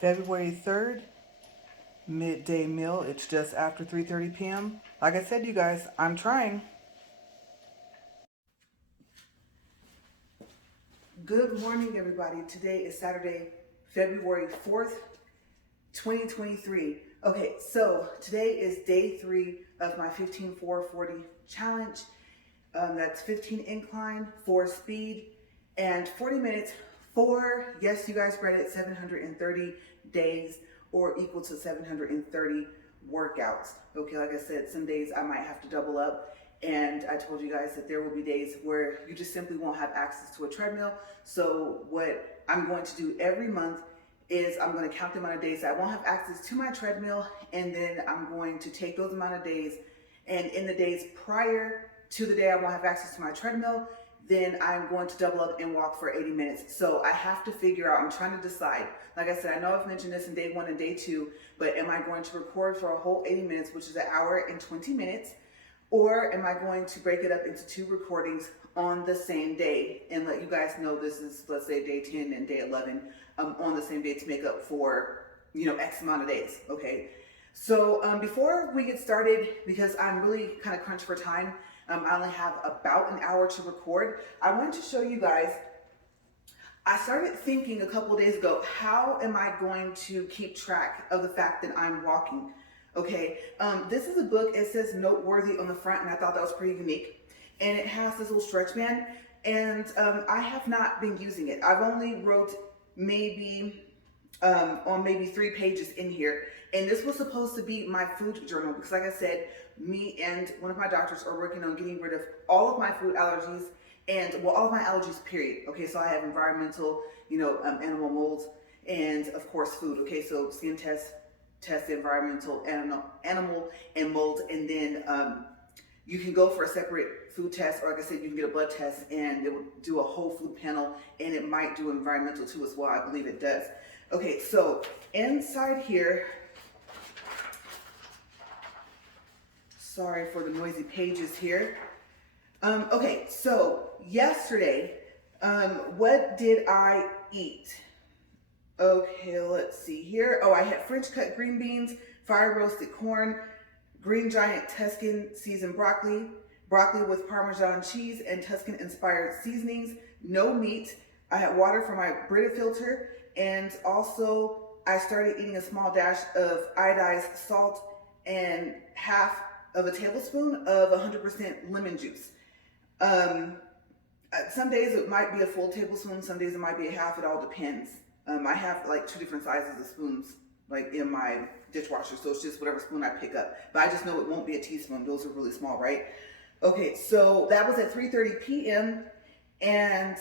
February 3rd, midday meal. It's just after 3:30 p.m. Like I said, you guys, I'm trying. Good morning, everybody. Today is Saturday, February 4th, 2023. Okay, so today is day 3 of my 15-4-40 challenge. That's 15 incline, 4 speed, and 40 minutes for, yes, you guys read it, 730 days or equal to 730 workouts. Okay, like I said, some days I might have to double up. And I told you guys that there will be days where you just simply won't have access to a treadmill. So what I'm going to do every month is I'm going to count the amount of days that I won't have access to my treadmill, and then I'm going to take those amount of days, and in the days prior to the day I won't have access to my treadmill, then I'm going to double up and walk for 80 minutes. So I have to figure out, I'm trying to decide. Like I said, I know I've mentioned this in day 1 and day 2, but am I going to record for a whole 80 minutes, which is an hour and 20 minutes? Or am I going to break it up into 2 recordings on the same day and let you guys know this is, let's say, day 10 and day 11 on the same day to make up for, X amount of days, okay? So before we get started, because I'm really kind of crunched for time, I only have about an hour to record. I wanted to show you guys, I started thinking a couple of days ago, how am I going to keep track of the fact that I'm walking? Okay, this is a book. It says noteworthy on the front, and I thought that was pretty unique. And it has this little stretch band, and I have not been using it. I've only wrote maybe on maybe 3 pages in here. And this was supposed to be my food journal because, like I said, me and one of my doctors are working on getting rid of all of my food allergies and, well, all of my allergies, period. Okay, so I have environmental, animal molds, and of course food. Okay, so skin test environmental, animal, and mold, and then you can go for a separate food test, or like I said, you can get a blood test, and it will do a whole food panel, and it might do environmental too as well. I believe it does. Okay, so inside here, sorry for the noisy pages here. Okay, so yesterday, what did I eat? Okay, let's see here. Oh, I had French cut green beans, fire roasted corn, green giant Tuscan seasoned broccoli, broccoli with Parmesan cheese and Tuscan inspired seasonings, no meat. I had water from my Brita filter, and also I started eating a small dash of iodized salt and half of a tablespoon of 100% lemon juice. Some days it might be a full tablespoon, some days it might be a half, it all depends. I have like 2 different sizes of spoons like in my dishwasher, so it's just whatever spoon I pick up. But I just know it won't be a teaspoon. Those are really small, right? Okay, so that was at 3:30 p.m. And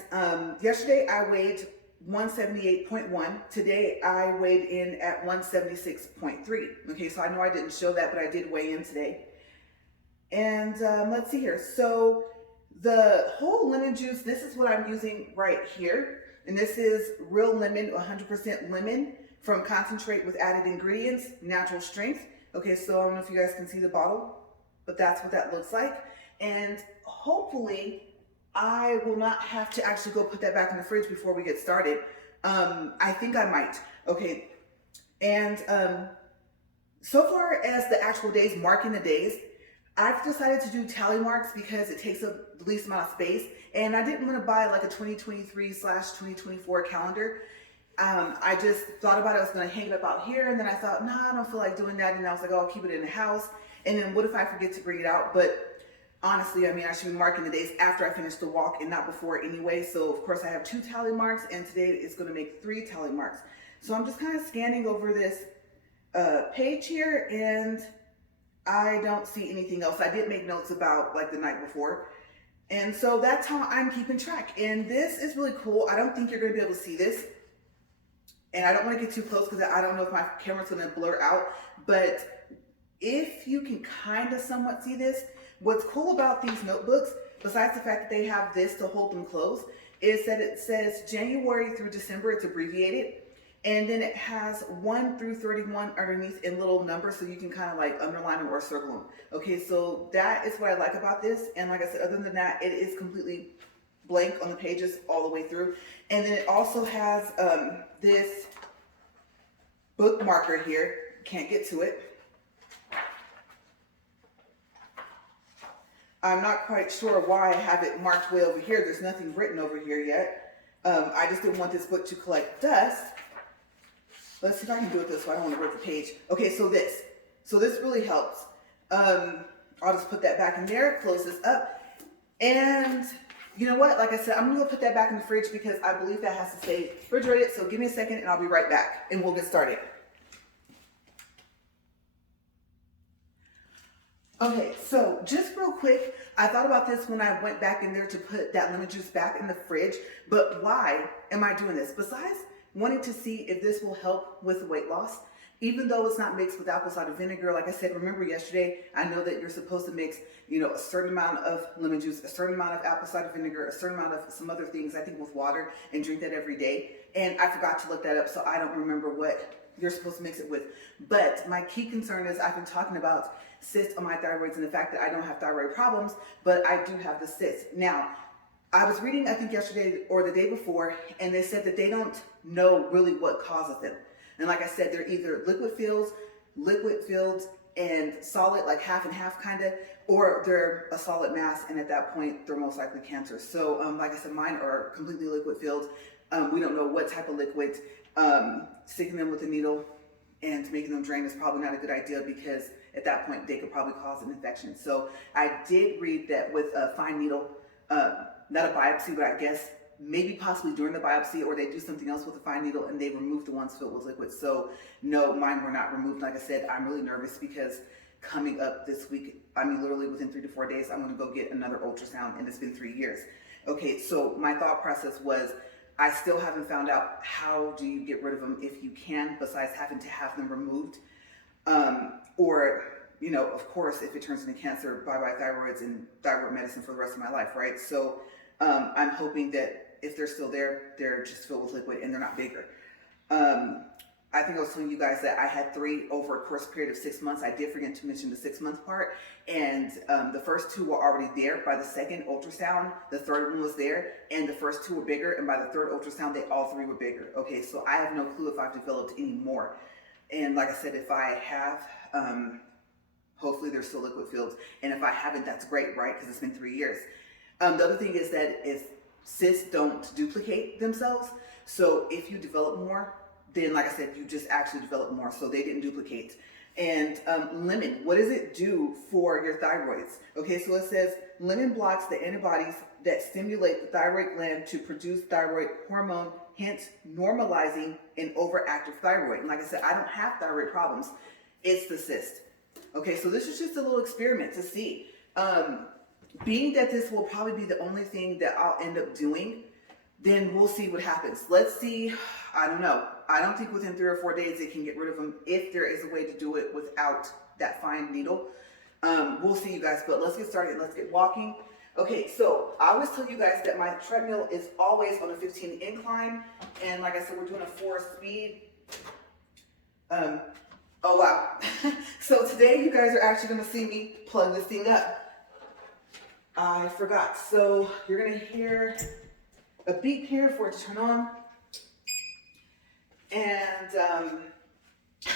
yesterday I weighed 178.1. Today I weighed in at 176.3. Okay, so I know I didn't show that, but I did weigh in today. And let's see here. So the whole lemon juice, this is what I'm using right here. And this is real lemon, 100% lemon from concentrate with added ingredients, natural strength. Okay, so I don't know if you guys can see the bottle, but that's what that looks like. And hopefully I will not have to actually go put that back in the fridge before we get started. I think I might. Okay, and so far as the actual days, marking the days, I've decided to do tally marks because it takes up the least amount of space, and I didn't want to buy like a 2023/2024 calendar. I just thought about it. I was going to hang it up out here, and then I thought, nah, I don't feel like doing that, and I was like, oh, I'll keep it in the house, and then what if I forget to bring it out? But honestly, I mean, I should be marking the days after I finish the walk and not before anyway. So of course I have 2 tally marks, and today is going to make 3 tally marks. So I'm just kind of scanning over this page here, and I don't see anything else. I did make notes about like the night before. And so that's how I'm keeping track. And this is really cool. I don't think you're going to be able to see this. And I don't want to get too close because I don't know if my camera's going to blur out. But if you can kind of somewhat see this, what's cool about these notebooks, besides the fact that they have this to hold them closed, is that it says January through December. It's abbreviated. And then it has 1 through 31 underneath in little numbers, so you can kind of like underline them or circle them. Okay, so that is what I like about this. And like I said, other than that, it is completely blank on the pages all the way through. And then it also has this bookmarker here. Can't get to it. I'm not quite sure why I have it marked way over here. There's nothing written over here yet. I just didn't want this book to collect dust. Let's see if I can do it this way. I don't want to rip the page. Okay, so this really helps. I'll just put that back in there, close this up. And you know what? Like I said, I'm going to put that back in the fridge because I believe that has to stay refrigerated. So give me a second and I'll be right back and we'll get started. Okay, so just real quick, I thought about this when I went back in there to put that lemon juice back in the fridge, but why am I doing this? Besides wanting to see if this will help with weight loss, even though it's not mixed with apple cider vinegar, like I said, remember yesterday, I know that you're supposed to mix, a certain amount of lemon juice, a certain amount of apple cider vinegar, a certain amount of some other things, I think with water, and drink that every day. And I forgot to look that up, so I don't remember what you're supposed to mix it with. But my key concern is I've been talking about cysts on my thyroids and the fact that I don't have thyroid problems, but I do have the cysts. Now, I was reading, I think yesterday or the day before, and they said that they don't know really what causes them. And like I said, they're either liquid filled and solid, like half and half kind of, or they're a solid mass, and at that point, they're most likely cancerous. So like I said, mine are completely liquid filled. We don't know what type of liquid. Sticking them with a needle and making them drain is probably not a good idea because at that point they could probably cause an infection. So I did read that with a fine needle, not a biopsy, but I guess maybe possibly during the biopsy, or they do something else with a fine needle and they remove the ones filled with liquid. So no, mine were not removed. Like I said, I'm really nervous because coming up this week, I mean literally within 3 to 4 days, I'm going to go get another ultrasound, and it's been 3 years. Okay, so my thought process was, I still haven't found out how do you get rid of them if you can, besides having to have them removed. Or, of course, if it turns into cancer, bye-bye thyroids and thyroid medicine for the rest of my life, right? So I'm hoping that if they're still there, they're just filled with liquid and they're not bigger. I think I was telling you guys that I had 3 over a course period of 6 months. I did forget to mention the 6-month part. And the first 2 were already there by the second ultrasound. The third one was there, and the first 2 were bigger. And by the third ultrasound, all 3 were bigger. Okay, so I have no clue if I've developed any more. And like I said, if I have, hopefully they're still liquid filled. And if I haven't, that's great, right? Because it's been 3 years. The other thing is that cysts don't duplicate themselves. So if you develop more, then like I said, you just actually develop more. So they didn't duplicate. And lemon, what does it do for your thyroids? Okay, so it says lemon blocks the antibodies that stimulate the thyroid gland to produce thyroid hormone, hence normalizing an overactive thyroid. And like I said, I don't have thyroid problems. It's the cyst. Okay, so this is just a little experiment to see. Being that this will probably be the only thing that I'll end up doing, then we'll see what happens. Let's see. I don't know. I don't think within 3 or 4 days they can get rid of them if there is a way to do it without that fine needle. We'll see, you guys, but let's get started. Let's get walking. Okay, so I always tell you guys that my treadmill is always on a 15 incline. And like I said, we're doing a 4 speed. Oh, wow. So today you guys are actually going to see me plug this thing up. I forgot. So you're going to hear a beep here for it to turn on. And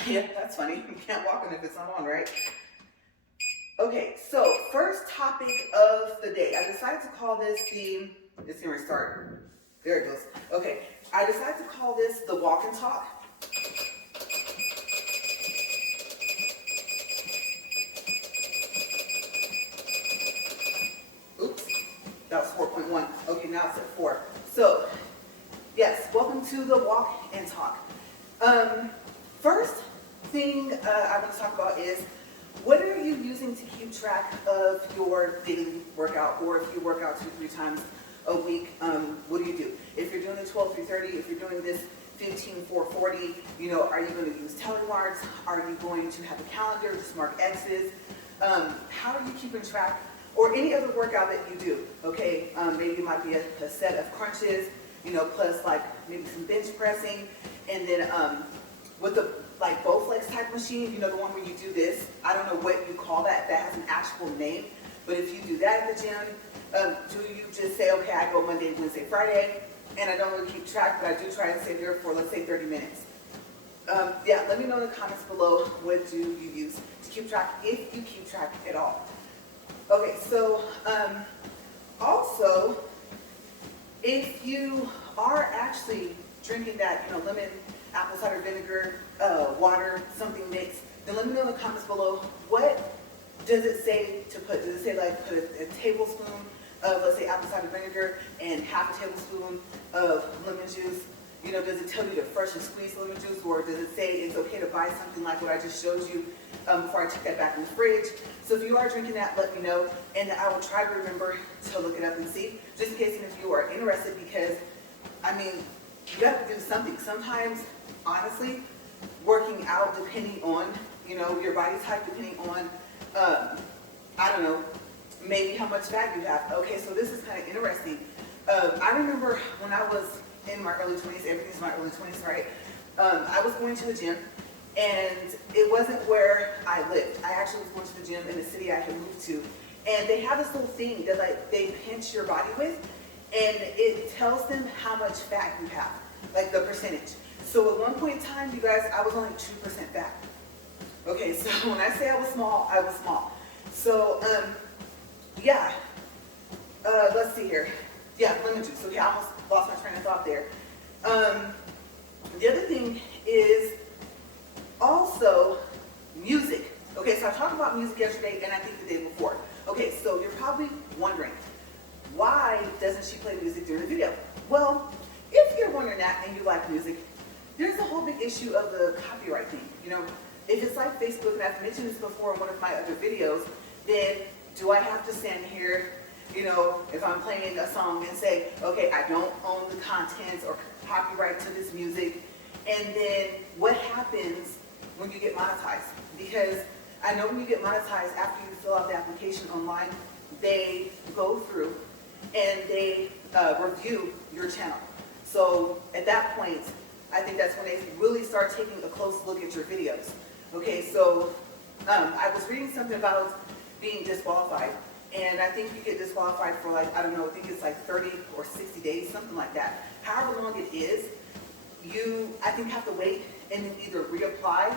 yeah, that's funny. You can't walk on if it's not on, right? Okay, so first topic of the day. I decided to call this it's going to restart. There it goes. Okay, I decided to call this the walk and talk. Oops, that was 4.1. Okay, now it's at 4. So, yes, welcome to the walk and talk. First thing I want to talk about is, what are you using to keep track of your daily workout? Or if you work out 2-3 times a week, what do you do? If you're doing the 12-3-30, if you're doing this 15-4-40, are you going to use tally marks? Are you going to have a calendar, just mark X's? How are you keeping track? Or any other workout that you do, okay? Maybe it might be a set of crunches, plus like maybe some bench pressing, and then with the Bowflex type machine, the one where you do this. I don't know what you call that. That has an actual name. But if you do that at the gym, do you just say, okay, I go Monday, Wednesday, Friday, and I don't really keep track, but I do try to stay there for, let's say, 30 minutes. Yeah, let me know in the comments below what do you use to keep track, if you keep track at all. Okay, so also, if you are actually drinking that, lemon, apple cider vinegar, water, something mixed, then let me know in the comments below, what does it say to put? Does it say like put a tablespoon of, let's say, apple cider vinegar and half a tablespoon of lemon juice? Does it tell you to freshly squeeze lemon juice, or does it say it's okay to buy something like what I just showed you before I took that back in the fridge? So if you are drinking that, let me know, and I will try to remember to look it up and see, just in case if you are interested, because, you have to do something. Sometimes, honestly, working out, depending on, your body type, depending on, I don't know, maybe how much fat you have. Okay, so this is kind of interesting. I remember when I was in my early 20s, everything's my early 20s, right? I was going to the gym, and it wasn't where I lived. I actually was going to the gym in the city I had moved to, and they have this little thing that like they pinch your body with, and it tells them how much fat you have, like the percentage. So at one point in time, you guys, I was only 2% fat. Okay, so when I say I was small, I was small. So, yeah, let's see here. Yeah, lemon juice. Okay, I almost lost my train of thought there. The other thing is also music. Okay, so I talked about music yesterday and I think the day before. Okay, so you're probably wondering, why doesn't she play music during the video? Well, if you're wondering that and you like music, there's a whole big issue of the copyright thing. If it's like Facebook, and I've mentioned this before in one of my other videos, then do I have to stand here, if I'm playing a song and say, okay, I don't own the contents or copyright to this music, and then what happens when you get monetized? Because I know when you get monetized, after you fill out the application online, they go through and they review your channel. So at that point, I think that's when they really start taking a close look at your videos. Okay, so I was reading something about being disqualified, and I think you get disqualified for like, I don't know, I think it's like 30 or 60 days, something like that. However long it is, you, I think, have to wait and then either reapply,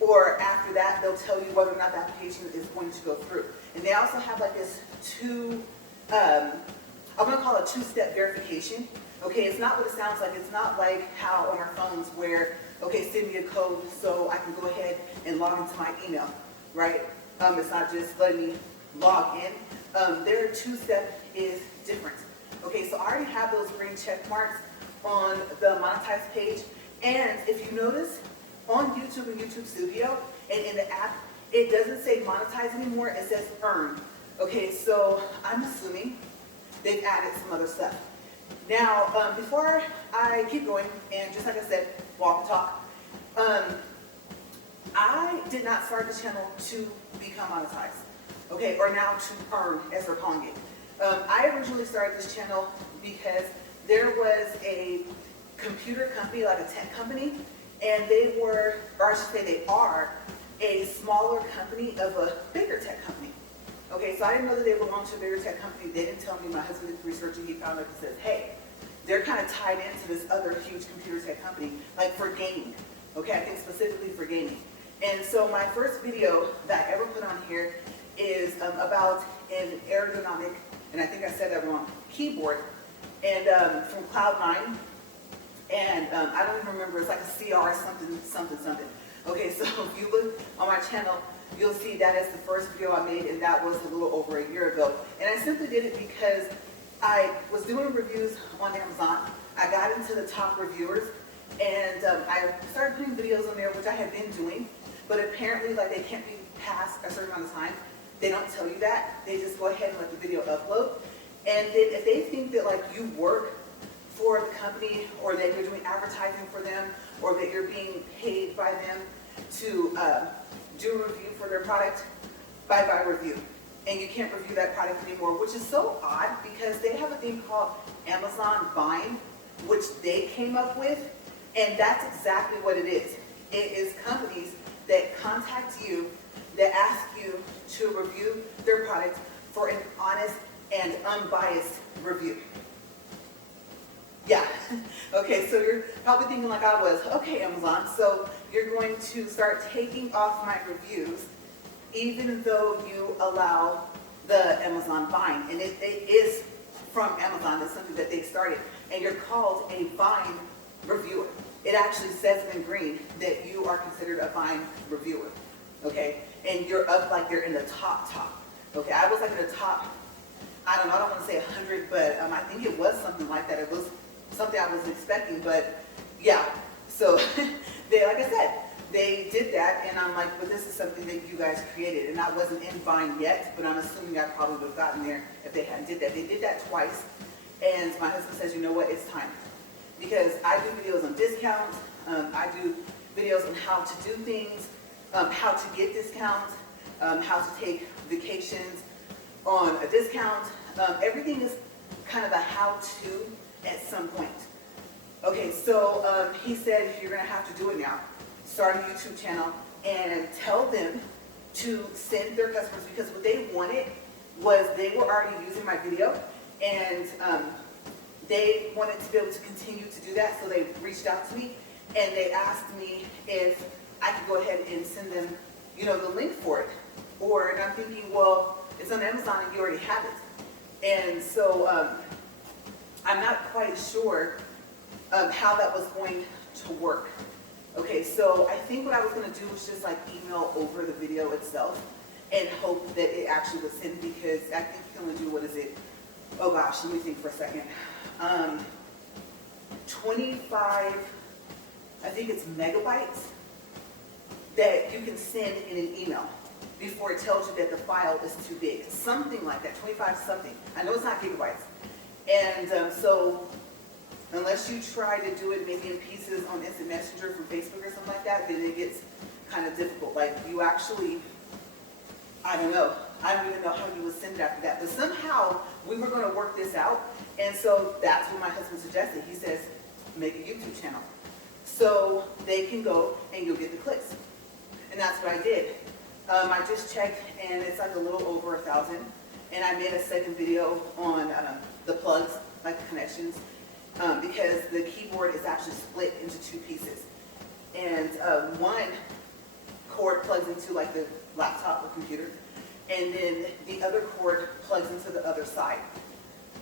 or after that, they'll tell you whether or not the application is going to go through. And they also have like this I'm gonna call it two-step verification. Okay, it's not what it sounds like. It's not like how on our phones where, okay, send me a code so I can go ahead and log into my email, right? It's not just letting me log in. Their two-step is different. Okay, so I already have those green check marks on the monetized page. And if you notice, on YouTube and YouTube Studio and in the app, it doesn't say monetize anymore, it says earn. Okay, so I'm assuming they've added some other stuff. Now, before I keep going, and just like I said, walk and talk, I did not start the channel to become monetized, okay, or now to earn, as they're calling it. I originally started this channel because there was a computer company, like a tech company, and they were, or I should say they are, a smaller company of a bigger tech company. Okay, so I didn't know that they belonged to a bigger tech company. They didn't tell me. My husband did research, and he found out and says, hey, they're kind of tied into this other huge computer tech company, like for gaming. Okay, I think specifically for gaming. And so my first video that I ever put on here is about an ergonomic, and I think I said that wrong, keyboard, and from Cloud9. And I don't even remember, it's like a CR something. Okay, so if you look on my channel, you'll see that is the first video I made, and that was a little over a year ago. And I simply did it because I was doing reviews on Amazon. I got into the top reviewers, and I started putting videos on there, which I had been doing, but apparently like they can't be past a certain amount of time. They don't tell you that. They just go ahead and let the video upload. And then if they think that like you work for the company, or that you're doing advertising for them, or that you're being paid by them to do a review for their product, bye-bye review. And you can't review that product anymore, which is so odd because they have a thing called Amazon Buying, which they came up with, and that's exactly what it is. It is companies that contact you, that ask you to review their product for an honest and unbiased review. Yeah. Okay, so you're probably thinking like I was, okay, Amazon, so you're going to start taking off my reviews even though you allow the Amazon Vine. And it is from Amazon. It's something that they started. And you're called a Vine reviewer. It actually says in green that you are considered a Vine reviewer. Okay? And you're up like you're in the top. Okay, I was like in the top, I don't know, I don't want to say 100, but I think it was something like that. It was something I wasn't expecting, but yeah. So they, like I said, they did that, and I'm like, but this is something that you guys created, and I wasn't in Vine yet, but I'm assuming I probably would have gotten there if they hadn't did that. They did that twice, and my husband says, you know what, it's time. Because I do videos on discounts, I do videos on how to do things, how to get discounts, how to take vacations on a discount. Everything is kind of a how-to at some point. Okay, so he said you're going to have to do it now. Start a YouTube channel and tell them to send their customers, because what they wanted was they were already using my video, and they wanted to be able to continue to do that, so they reached out to me and they asked me if I could go ahead and send them, you know, the link for it. And I'm thinking, well, it's on Amazon and you already have it. And so I'm not quite sure how that was going to work. Okay, so I think what I was going to do was just like email over the video itself and hope that it actually would send, because I think you can only do, what is it? Oh gosh, let me think for a second. 25, I think it's megabytes that you can send in an email before it tells you that the file is too big. Something like that, 25 something. I know it's not gigabytes. And so unless you try to do it maybe in pieces on Instant Messenger from Facebook or something like that, then it gets kind of difficult. Like you actually, I don't know. I don't even know how you would send it after that. But somehow we were going to work this out. And so that's what my husband suggested. He says, make a YouTube channel so they can go and you'll get the clicks. And that's what I did. I just checked, and it's like a little over 1,000. And I made a second video on the plugs, like the connections, because the keyboard is actually split into two pieces. And one cord plugs into like the laptop or computer, and then the other cord plugs into the other side.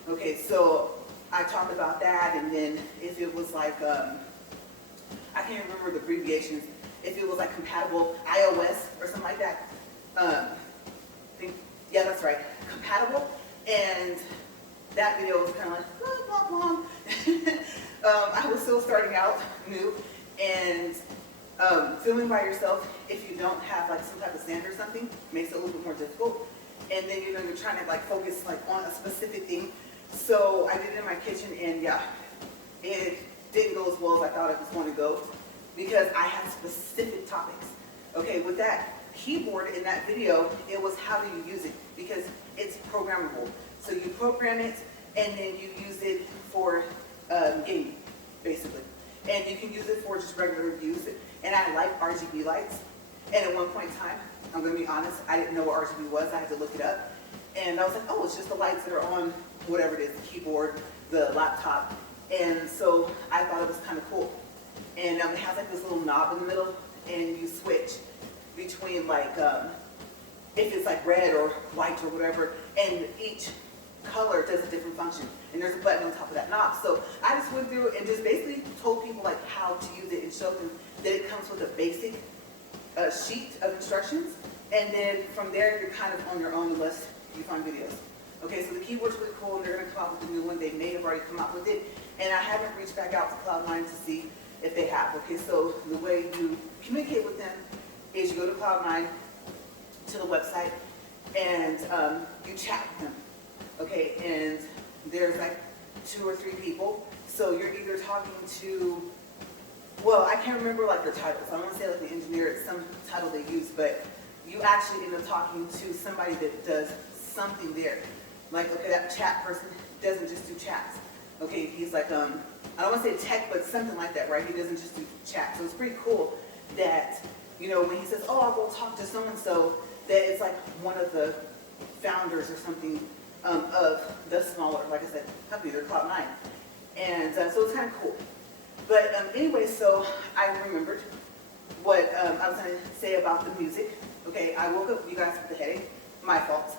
Okay, so I talked about that, and then if it was like, I can't remember the abbreviations, if it was like compatible iOS or something like that. Yeah, that's right, compatible. And that video was kind of like, blah, blah, blah. I was still starting out new, and filming by yourself, if you don't have like some type of stand or something, makes it a little bit more difficult. And then you're trying to like focus like on a specific thing. So I did it in my kitchen, and yeah, it didn't go as well as I thought it was going to go, because I had specific topics. Okay, with that keyboard in that video, it was how do you use it, because it's programmable. So you program it, and then you use it for gaming, basically. And you can use it for just regular use. And I like RGB lights. And at one point in time, I'm going to be honest, I didn't know what RGB was. I had to look it up. And I was like, oh, it's just the lights that are on whatever it is, the keyboard, the laptop. And so I thought it was kind of cool. And it has like this little knob in the middle, and you switch between like, if it's like red or white or whatever, and each color does a different function. And there's a button on top of that knob. So I just went through and just basically told people like how to use it, and showed them that it comes with a basic sheet of instructions. And then from there, you're kind of on your own unless you find videos. Okay, so the keyboard's really cool, and they're going to come out with a new one. They may have already come out with it, and I haven't reached back out to Cloud9 to see if they have. Okay, so the way you communicate with them is you go to Cloud9, to the website, and you chat with them. Okay, and there's like 2 or 3 people, so you're either talking to, well, I can't remember like their titles. I don't want to say like the engineer, it's some title they use, but you actually end up talking to somebody that does something there. Like, okay, that chat person doesn't just do chats. Okay, he's like, I don't want to say tech, but something like that, right? He doesn't just do chat. So it's pretty cool that, you know, when he says, oh, I'll go talk to so-and-so, that it's like one of the founders or something of the smaller, like I said, company, they're Cloud9. And so it's kind of cool. But anyway, so I remembered what I was going to say about the music. Okay, I woke up, you guys, with a headache. My fault.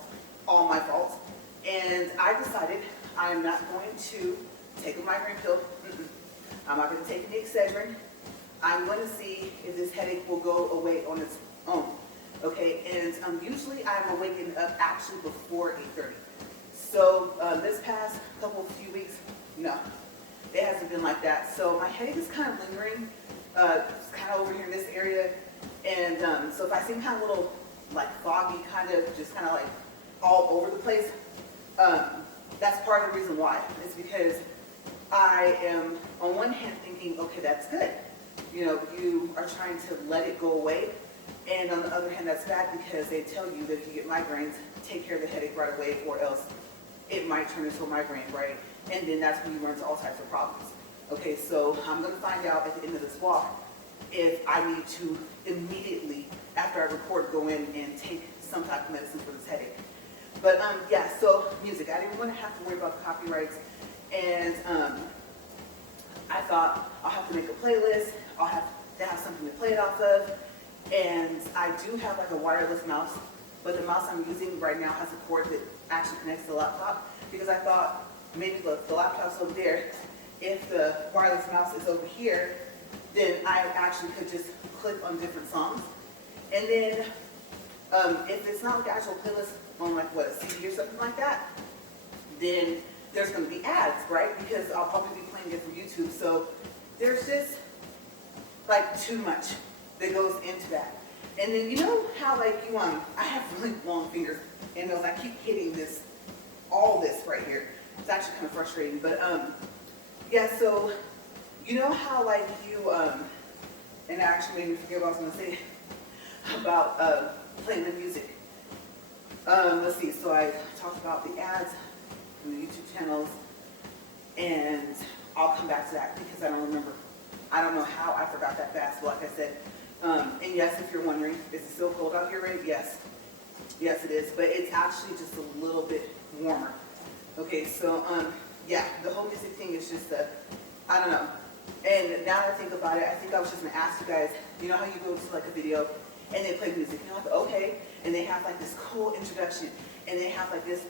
All my fault. And I decided I'm not going to take a migraine pill. I'm not going to take any Excedrin. I'm going to see if this headache will go away on its own. Okay, and usually I'm waking up actually before 8:30. So this past few weeks, no, it hasn't been like that. So my headache is kind of lingering, it's kind of over here in this area. And so if I seem kind of a little like foggy, kind of just kind of like all over the place, that's part of the reason why. It's because I am on one hand thinking, okay, that's good. You know, you are trying to let it go away. And on the other hand, that's bad because they tell you that if you get migraines, take care of the headache right away, or else it might turn into a migraine, right? And then that's when you run into all types of problems. Okay, so I'm going to find out at the end of this walk if I need to immediately, after I record, go in and take some type of medicine for this headache. But yeah, so music. I didn't want to have to worry about the copyrights. And I thought I'll have to make a playlist. I'll have to have something to play it off of. And I do have like a wireless mouse, but the mouse I'm using right now has a cord that actually connects to the laptop, because I thought maybe the laptop's over there. If the wireless mouse is over here, then I actually could just click on different songs. And then if it's not like an actual playlist on like what, a CD or something like that, then there's going to be ads, right? Because I'll probably be playing it from YouTube. So there's just like too much that goes into that. And then you know how like you I have really long fingers, and I keep hitting this, all this right here. It's actually kind of frustrating, but yeah. So you know how like you and it actually made me forget what I was going to say about playing the music. Let's see. So I talked about the ads from the YouTube channels, and I'll come back to that because I don't remember. I don't know how I forgot that fast. But like I said. And yes, if you're wondering, is it still cold out here, right? Yes. Yes, it is. But it's actually just a little bit warmer. Okay, so, yeah, the whole music thing is just I don't know. And now that I think about it, I think I was just going to ask you guys, you know how you go to like a video and they play music, and you're like, okay, and they have like this cool introduction, and they have like this,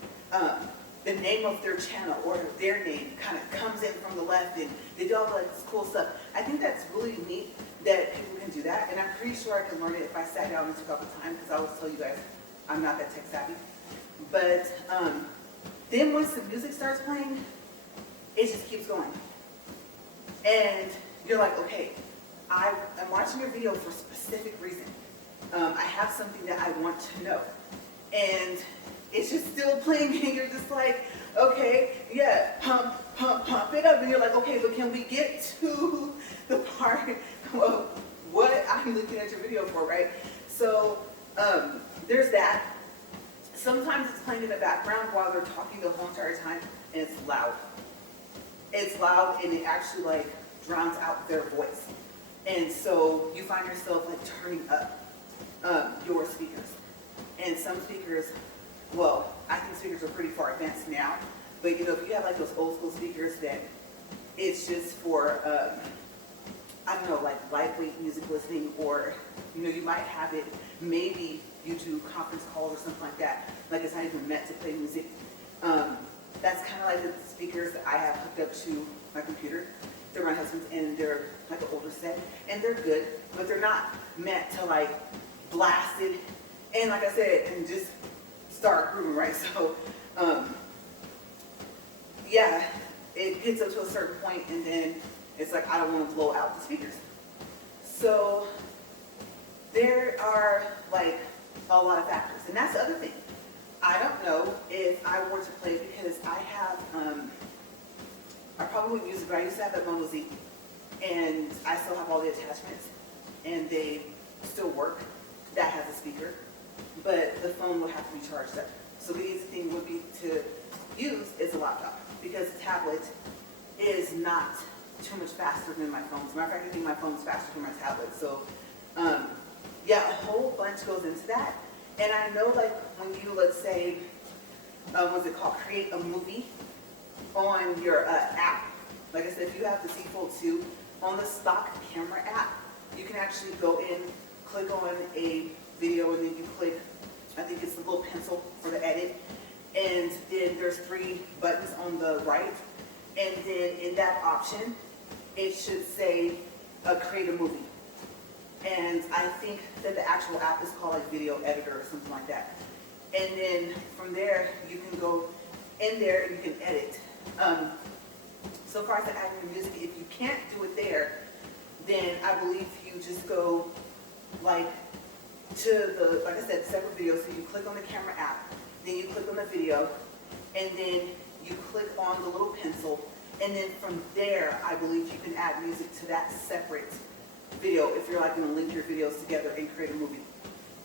the name of their channel or their name kind of comes in from the left, and they do all like this cool stuff. I think that's really neat that people can do that, and I'm pretty sure I could learn it if I sat down and took out the time, because I always tell you guys I'm not that tech savvy. But then once the music starts playing, it just keeps going. And you're like, okay, I'm watching your video for a specific reason. I have something that I want to know. And it's just still playing, and you're just like, okay, yeah, pump, pump, pump it up. And you're like, okay, but can we get to the part of what I'm looking at your video for, right? So there's that. Sometimes it's playing in the background while they're talking the whole entire time, and it's loud. It's loud, and it actually like drowns out their voice. And so you find yourself like turning up your speakers. And some speakers, well, I think speakers are pretty far advanced now, but you know, if you have like those old school speakers that it's just for, I don't know, like lightweight music listening, or, you know, you might have it, maybe you do conference calls or something like that, like it's not even meant to play music. That's kind of like the speakers that I have hooked up to my computer. They're my husband's, and they're like an older set, and they're good, but they're not meant to like blast it, and like I said, and just start grooving, right? So, yeah, it gets up to a certain point, and then it's like, I don't want to blow out the speakers. So there are like a lot of factors, and that's the other thing. I don't know if I were to play, because I have, I probably wouldn't use it, but I used to have that Moto Z, and I still have all the attachments, and they still work. That has a speaker, but the phone would have to be charged up. So the easy thing would be to use is a laptop, because the tablet is not too much faster than my phone. As a matter of fact, I think my phone is faster than my tablet. So yeah, a whole bunch goes into that. And I know, like, when you, let's say, what's it called, create a movie on your app, like I said, if you have the Z Fold 2, on the stock camera app, you can actually go in, click on a video, and then you click, I think it's the little pencil for the edit, and then there's 3 buttons on the right, and then in that option, it should say create a movie. And I think that the actual app is called like Video Editor or something like that. And then from there, you can go in there and you can edit. So far as adding the music, if you can't do it there, then I believe you just go like to the, like I said, separate videos. So you click on the camera app, then you click on the video, and then you click on the little pencil, and then from there, I believe you can add music to that separate video if you're like going to link your videos together and create a movie.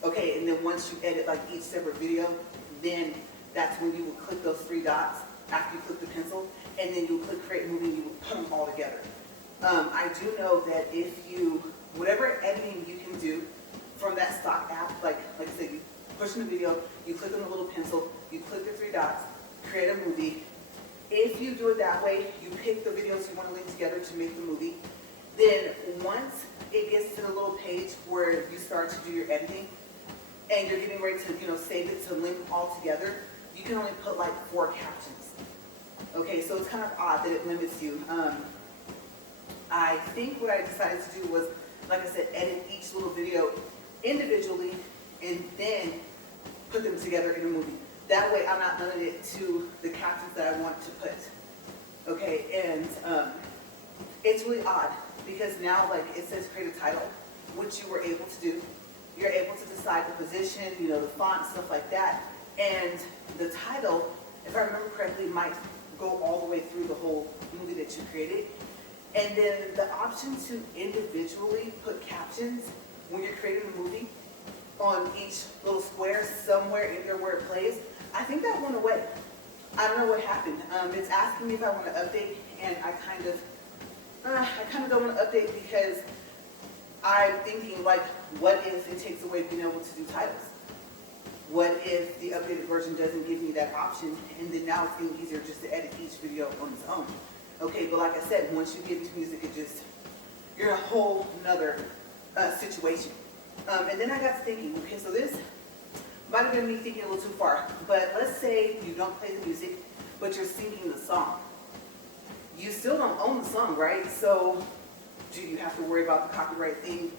Okay, and then once you edit like each separate video, then that's when you will click those 3 dots after you click the pencil, and then you'll click create movie and you will put them all together. I do know that if you, whatever editing you can do from that stock app, like I said, you push in the video, you click on the little pencil, you click the 3 dots, create a movie. If you do it that way, you pick the videos you want to link together to make the movie. Then once it gets to the little page where you start to do your editing, and you're getting ready to, save it to link all together, you can only put like 4 captions. Okay, so it's kind of odd that it limits you. I think what I decided to do was, like I said, edit each little video individually and then put them together in a movie. That way I'm not limited to the captions that I want to put. Okay, and it's really odd because now like it says create a title, which you were able to do. You're able to decide the position, the font, stuff like that. And the title, if I remember correctly, might go all the way through the whole movie that you created. And then the option to individually put captions when you're creating a movie on each little square somewhere in there where it plays, I think that went away. I don't know what happened. It's asking me if I want to update, and I kind of don't want to update because I'm thinking like, what if it takes away being able to do titles? What if the updated version doesn't give me that option, and then now it's getting easier just to edit each video on its own? Okay, but like I said, once you get into music, you're in a whole nother situation. And then I got to thinking, okay, so this might have been me thinking a little too far, but let's say you don't play the music, but you're singing the song. You still don't own the song, right? So do you have to worry about the copyright thing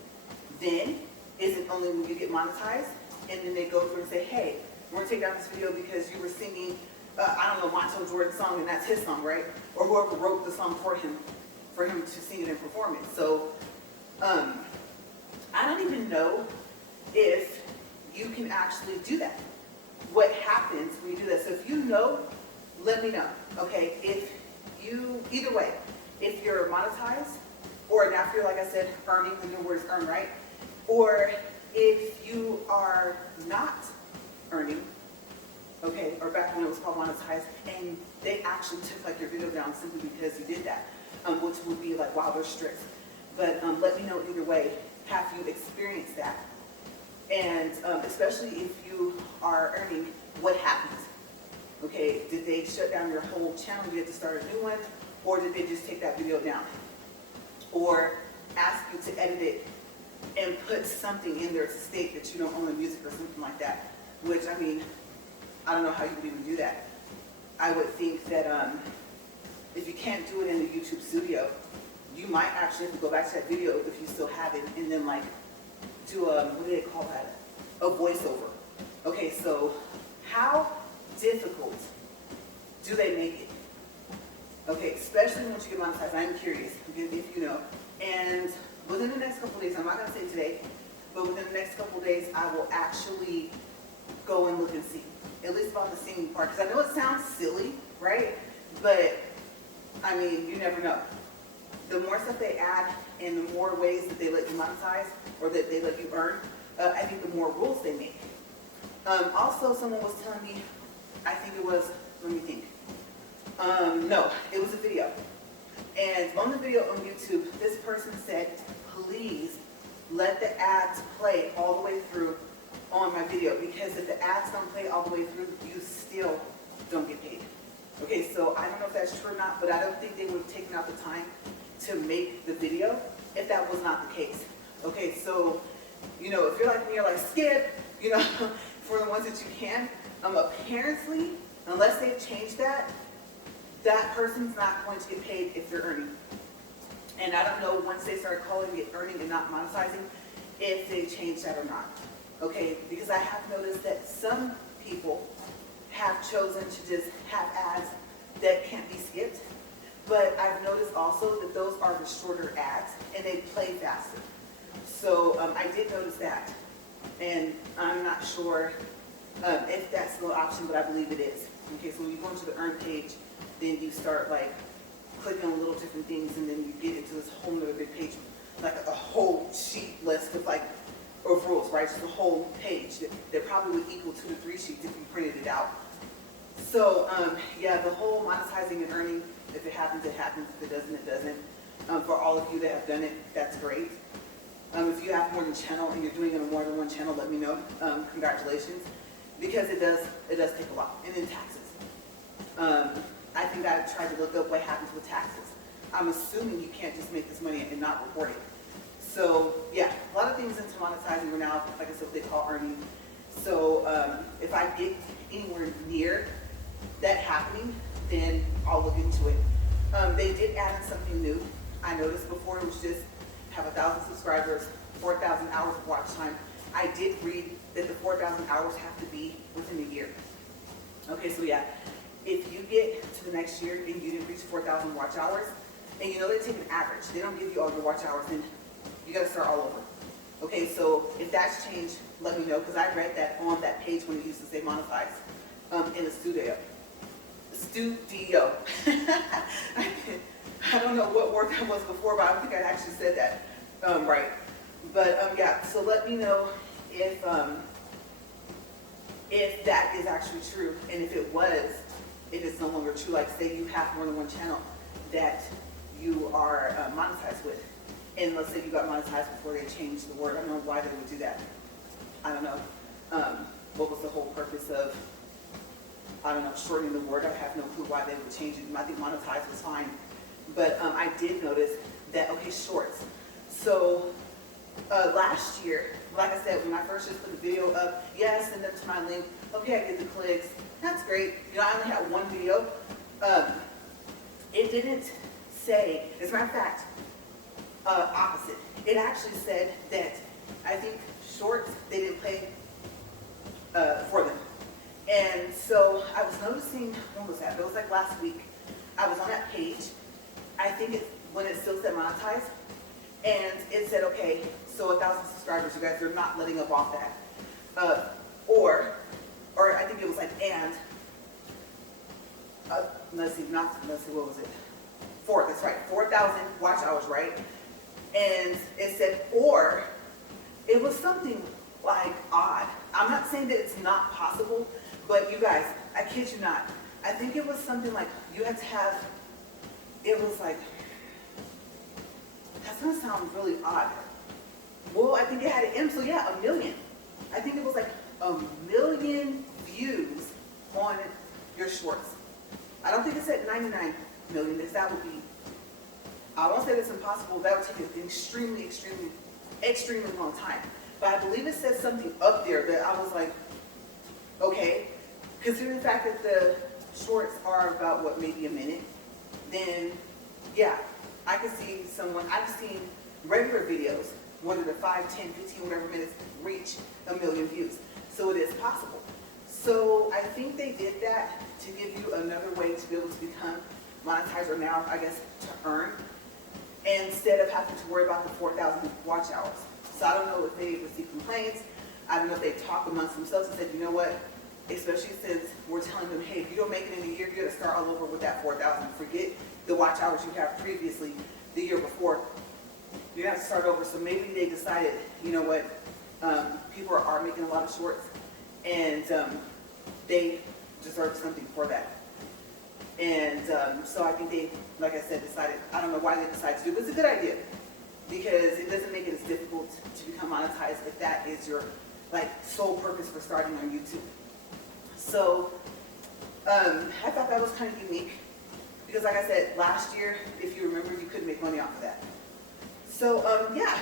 then? Is it only when you get monetized? And then they go through and say, hey, we're going to take down this video because you were singing, I don't know, Montel Jordan's song, and that's his song, right? Or whoever wrote the song for him to sing it and perform it. So I don't even know if you can actually do that. What happens when you do that? So if you know, let me know, okay? If you, either way, if you're monetized, or now if you're, like I said, earning, the new word is earn, right? Or if you are not earning, okay, or back when it was called monetized, and they actually took like your video down simply because you did that, which would be like, wow, they're strict. But let me know either way, have you experienced that? And especially if you are earning, what happens? Okay, did they shut down your whole channel, you had to start a new one, or did they just take that video down? Or ask you to edit it and put something in there to state that you don't own the music or something like that, which, I mean, I don't know how you would even do that. I would think that if you can't do it in the YouTube studio, you might actually have to go back to that video if you still have it, and then like do a, what do they call that? A voiceover. Okay, so how difficult do they make it? Okay, especially once you get monetized. I'm curious if you know. And within the next couple of days, I'm not going to say today, but within the next couple of days, I will actually go and look and see, at least about the singing part. Because I know it sounds silly, right? But, I mean, you never know. The more stuff they add and the more ways that they let you monetize or that they let you earn, I think the more rules they make. Also, someone was telling me, I think it was, let me think. No, it was a video. And on the video on YouTube, this person said, please let the ads play all the way through on my video, because if the ads don't play all the way through, you still don't get paid. Okay, so I don't know if that's true or not, but I don't think they would have taken out the time to make the video if that was not the case. Okay, so, you know, if you're like me, you're like, skip, you know, for the ones that you can. Apparently, unless they've changed that, that person's not going to get paid if they're earning. And I don't know, once they start calling it earning and not monetizing, if they change that or not. Okay, because I have noticed that some people have chosen to just have ads that can't be skipped. But I've noticed also that those are the shorter ads and they play faster. So I did notice that. And I'm not sure if that's the option, but I believe it is. Okay, so when you go into the earn page, then you start like clicking on little different things, and then you get into this whole nother big page, like a whole sheet list of like of rules, right? Just a whole page that probably would equal 2 to 3 sheets if you printed it out. So yeah, the whole monetizing and earning, if it happens, it happens. If it doesn't, it doesn't. For all of you that have done it, that's great. If you have more than channel and you're doing it on more than one channel, let me know. Congratulations, because it does take a lot. And then taxes. I think I tried to look up what happens with taxes. I'm assuming you can't just make this money and not report it. So yeah, a lot of things into monetizing are now, like I said, what they call earning. So if I get anywhere near that happening, then I'll look into it. They did add in something new. I noticed before it was just have 1,000 subscribers, 4,000 hours of watch time. I did read that the 4,000 hours have to be within a year. Okay, so yeah, if you get to the next year and you didn't reach 4,000 watch hours, and you know they take an average, they don't give you all your watch hours, then you gotta start all over. Okay, so if that's changed, let me know, because I read that on that page when it used to say monetized in the studio. I don't know what word that was before, but I don't think I actually said that right. But yeah, so let me know if that is actually true, and if it was, it is no longer true. Like say you have more than one channel that you are monetized with, and let's say you got monetized before they changed the word. I don't know why they would do that. I don't know. What was the whole purpose of, I don't know, shortening the word? I have no clue why they would change it. I think monetized was fine. But I did notice that, okay, shorts. So last year, like I said, when I first just put the video up, yeah, send them to my link. Okay, I get the clicks. That's great. You know, I only had one video. It didn't say, as a matter of fact, opposite. It actually said that I think shorts, they didn't play for them. And so I was noticing, when was that? It was like last week. I was on that page. I think when it still said monetized, and it said, okay, so 1,000 subscribers, you guys are not letting up off that. Or I think it was like, and, let's see, what was it? That's right, 4,000 watch hours, right? And it said, or, it was something like odd. I'm not saying that it's not possible, but you guys, I kid you not, I think it was something like, you had to have, it was like, that's gonna sound really odd. Well, I think it had an M, so yeah, 1 million. I think it was like 1 million views on your shorts. I don't think it said 99 million, because that would be, I won't say that's impossible, that would take an extremely, extremely, extremely long time. But I believe it said something up there that I was like, okay, considering the fact that the shorts are about, what, maybe a minute, then yeah, I could see someone, I've seen regular videos, whether they're 5, 10, 15, whatever minutes, reach 1 million views. So it is possible. So I think they did that to give you another way to be able to become monetized, or now, I guess, to earn, instead of having to worry about the 4,000 watch hours. So I don't know if they received complaints. I don't know if they talked amongst themselves and said, you know what, especially since we're telling them, hey, if you don't make it in a year, you're gonna start all over with that 4,000. Forget the watch hours you have previously the year before. You have to start over. So maybe they decided, you know what, people are making a lot of shorts, and they deserve something for that. And so I think they, like I said, decided, I don't know why they decided to do it, but it's a good idea, because it doesn't make it as difficult to become monetized if that is your like sole purpose for starting on YouTube. So I thought that was kind of unique because like I said, last year, if you remember, you couldn't make money off of that. So, yeah,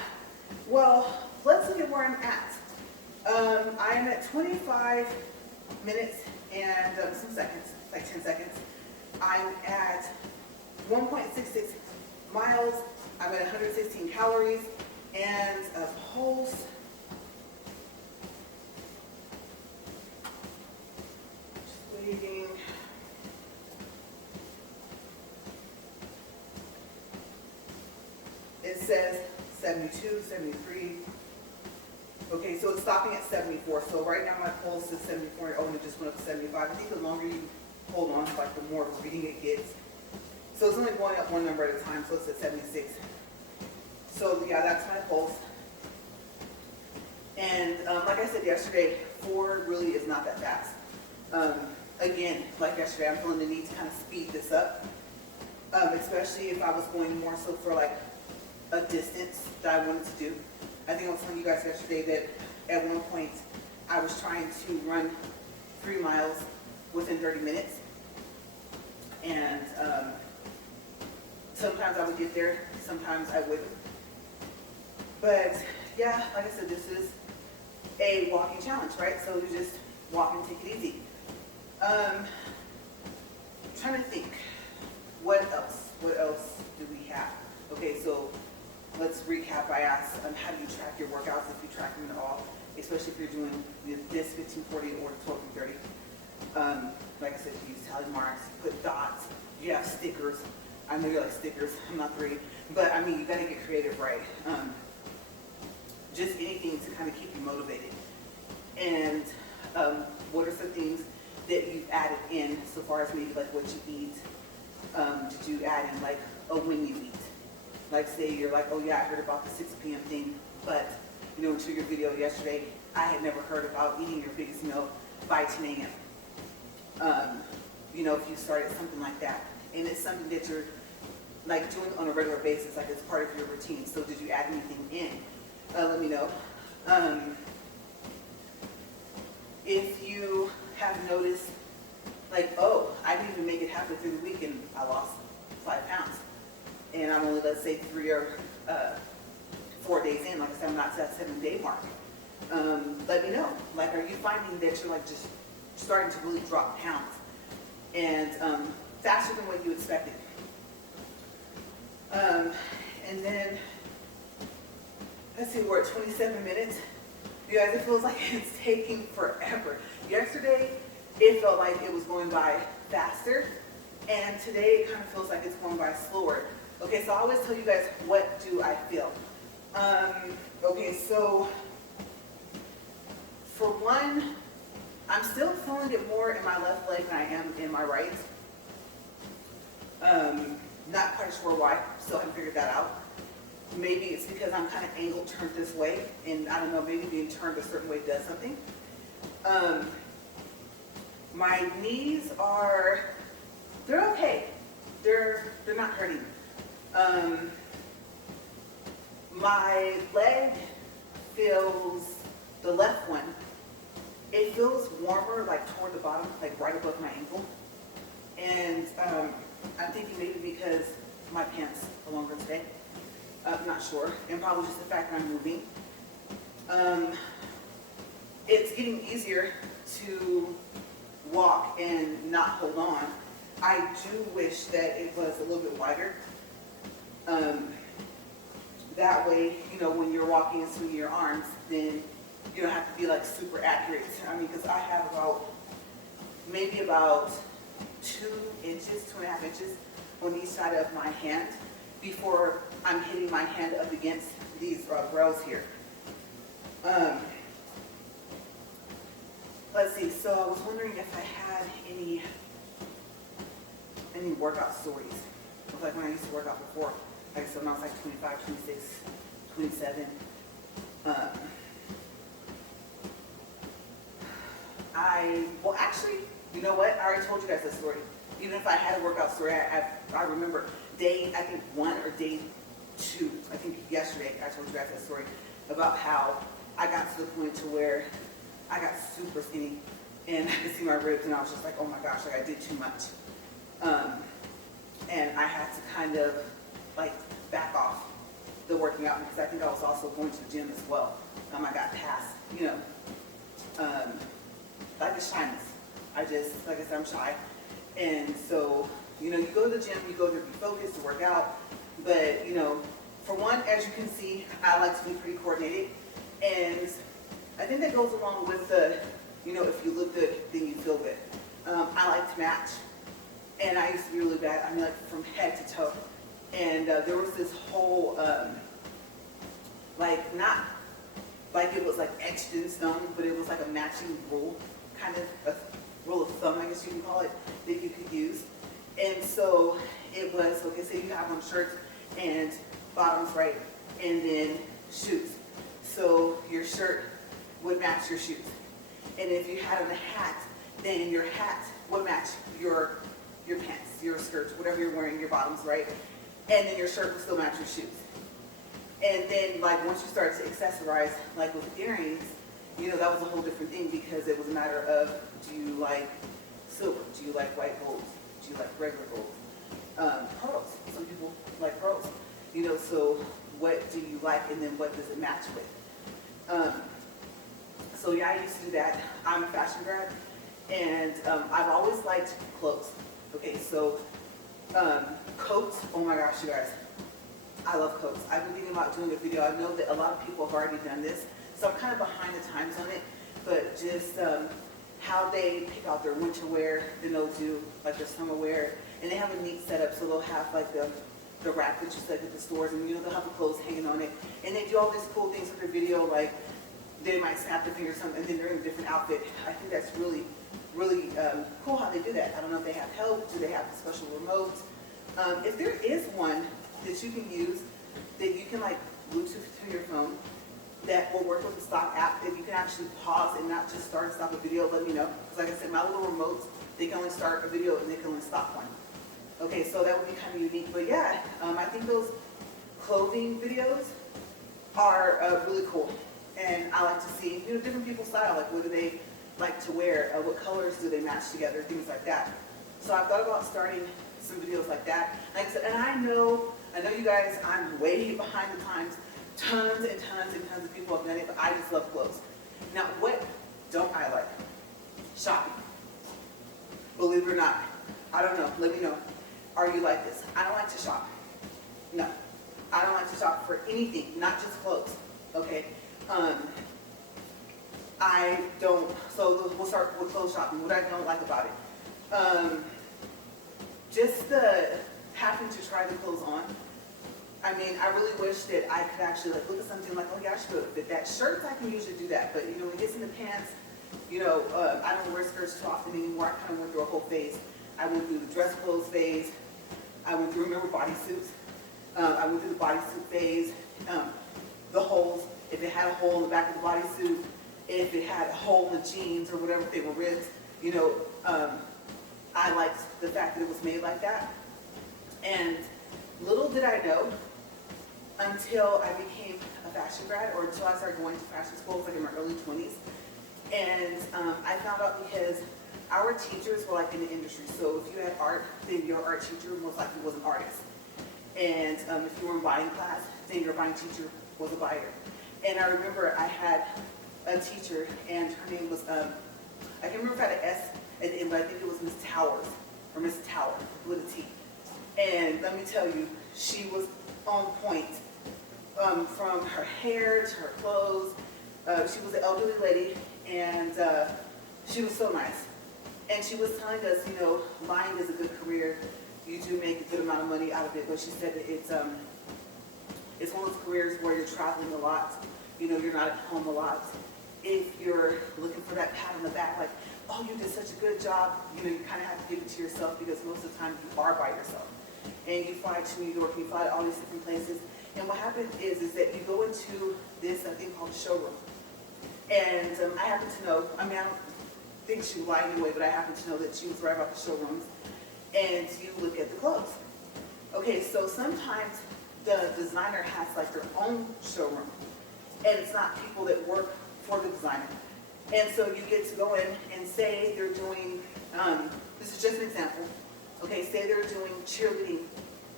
well, let's look at where I'm at. I'm at 25 minutes and some seconds, like 10 seconds. I'm at 1.66 miles. I'm at 116 calories and a pulse. Just waiting. It says 72, 73. Okay, so it's stopping at 74. So right now my pulse is 74. Oh, and it just went up to 75. I think the longer you hold on, like the more reading it gets. So it's only going up one number at a time, so it's at 76. So yeah, that's my pulse. And like I said yesterday, 4 really is not that fast. Again, like yesterday, I'm feeling the need to kind of speed this up, especially if I was going more so for like a distance that I wanted to do. I think I was telling you guys yesterday that at one point I was trying to run 3 miles within 30 minutes. And sometimes I would get there, sometimes I wouldn't. But yeah, like I said, this is a walking challenge, right? So you just walk and take it easy. Trying to think, what else do we have? Okay, so let's recap. I asked, how do you track your workouts, if you track them at all, especially if you're doing this 1540 or 1230. Like I said, you use tally marks, you put dots, you have stickers. I know you like stickers, I'm not 3, but I mean, you gotta get creative, right? Just anything to kind of keep you motivated. And what are some things that you've added in so far as maybe like what you eat? Did you add in like a when you eat? Like say you're like, oh yeah, I heard about the 6 p.m. thing, but you know, to your video yesterday, I had never heard about eating your biggest meal by 10 a.m. You know, if you started something like that, and it's something that you're like doing on a regular basis, like it's part of your routine. So did you add anything in? Let me know. If you have noticed, like, oh, I didn't even make it halfway through the week and I lost 5 pounds. And I'm only, let's say, 3 or 4 days in, like I said, I'm not to that 7-day mark. Let me know. Like, are you finding that you're like just starting to really drop pounds and faster than what you expected? And then, let's see, we're at 27 minutes. You guys, it feels like it's taking forever. Yesterday, it felt like it was going by faster, and today it kind of feels like it's going by slower. Okay, so I always tell you guys, what do I feel? Okay, so for one, I'm still feeling it more in my left leg than I am in my right. Not quite sure why, still haven't figured that out. Maybe it's because I'm kind of angled turned this way, and I don't know, maybe being turned a certain way does something. My knees are, they're okay. They're not hurting. My leg feels, the left one, it feels warmer, like toward the bottom, like right above my ankle. And I'm thinking maybe because my pants are longer today. I'm not sure, and probably just the fact that I'm moving. It's getting easier to walk and not hold on. I do wish that it was a little bit wider. That way, you know, when you're walking and swinging your arms, then you don't have to be like super accurate. I mean, because I have maybe about 2 inches, 2.5 inches on each side of my hand before I'm hitting my hand up against these rails here. Let's see, so I was wondering if I had any workout stories. It was like when I used to work out before. Like so when I was like 25, 26, 27. Well actually, you know what? I already told you guys this story. Even if I had a workout story, I remember day, I think 1 or day 2, I think yesterday, I told you guys that story about how I got to the point to where I got super skinny and I could see my ribs, and I was just like, oh my gosh, like I did too much. And I had to kind of like back off the working out because I think I was also going to the gym as well. I got past, like the shyness. Like I said, I'm shy. And so, you go to the gym, you go there to be focused, to work out. But, for one, as you can see, I like to be pretty coordinated. And I think that goes along with the, if you look good, then you feel good. I like to match. And I used to be really bad. I mean, like from head to toe. And there was this whole, not like it was like etched in stone, but it was like a matching rule, kind of a rule of thumb, I guess you can call it, that you could use. And so it was, okay, say you have on shirts and bottoms, right, and then shoes. So your shirt would match your shoes. And if you had on a hat, then your hat would match your pants, your skirts, whatever you're wearing, your bottoms, right? And then your shirt would still match your shoes. And then, like, once you start to accessorize, like with earrings, that was a whole different thing because it was a matter of, do you like silver? Do you like white gold? Do you like regular gold? Pearls. Some people like pearls. So what do you like, and then what does it match with? So yeah, I used to do that. I'm a fashion grad, and I've always liked clothes. Okay, so coats, oh my gosh, you guys. I love coats. I've been thinking about doing a video. I know that a lot of people have already done this, so I'm kind of behind the times on it, but just how they pick out their winter wear, then they'll do like their summer wear, and they have a neat setup, so they'll have like the rack that you set at the stores, and they'll have the clothes hanging on it, and they do all these cool things with their video, like they might snap their finger or something, and then they're in a different outfit. I think that's really, really cool how they do that. I don't know if they have help, do they have special remotes? If there is one that you can use, that you can like Bluetooth to your phone, that will work with the stock app, that you can actually pause and not just start and stop a video, let me know. Because like I said, my little remotes, they can only start a video and they can only stop one. Okay, so that would be kind of unique. But yeah, I think those clothing videos are really cool. And I like to see, different people's style, like what do they like to wear, what colors do they match together, things like that. So I thought about starting some videos like that. Like I said, and I know you guys, I'm way behind the times. Tons and tons and tons of people have done it, but I just love clothes. Now, what don't I like? Shopping. Believe it or not. I don't know. Let me know. Are you like this? I don't like to shop. No. I don't like to shop for anything, not just clothes. Okay? I don't, so we'll start with clothes shopping. What I don't like about it. Just the having to try the clothes on. I mean, I really wish that I could actually like look at something like, oh yeah, I should be able to fit that. Shirts, I can usually do that, but when it gets in the pants, I don't wear skirts too often anymore. I kind of went through a whole phase. I went through the dress clothes phase. I went through, remember, bodysuits. I went through the bodysuit phase. The holes, if it had a hole in the back of the bodysuit, if it had a hole in the jeans or whatever, if they were ribs, I liked the fact that it was made like that. And little did I know, until I became a fashion grad, or until I started going to fashion schools like in my early 20s. And I found out because our teachers were like in the industry. So if you had art, then your art teacher most likely was an artist. And if you were in buying class, then your buying teacher was a buyer. And I remember I had a teacher, and her name was, I can't remember if I had an S at the end, but I think it was Miss Towers, or Miss Tower with a T. And let me tell you, she was on point. From her hair to her clothes. She was an elderly lady, and she was so nice. And she was telling us, buying is a good career. You do make a good amount of money out of it, but she said that it's one of those careers where you're traveling a lot. You're not at home a lot. If you're looking for that pat on the back, like, oh, you did such a good job, you kind of have to give it to yourself, because most of the time you are by yourself. And you fly to New York, you fly to all these different places. And what happens is that you go into this thing called a showroom. And I happen to know, I don't think she would lie anyway, but I happen to know that she was right about the showrooms. And you look at the clothes. Okay, so sometimes the designer has like their own showroom. And it's not people that work for the designer. And so you get to go in and say they're doing, this is just an example, okay, say they're doing cheerleading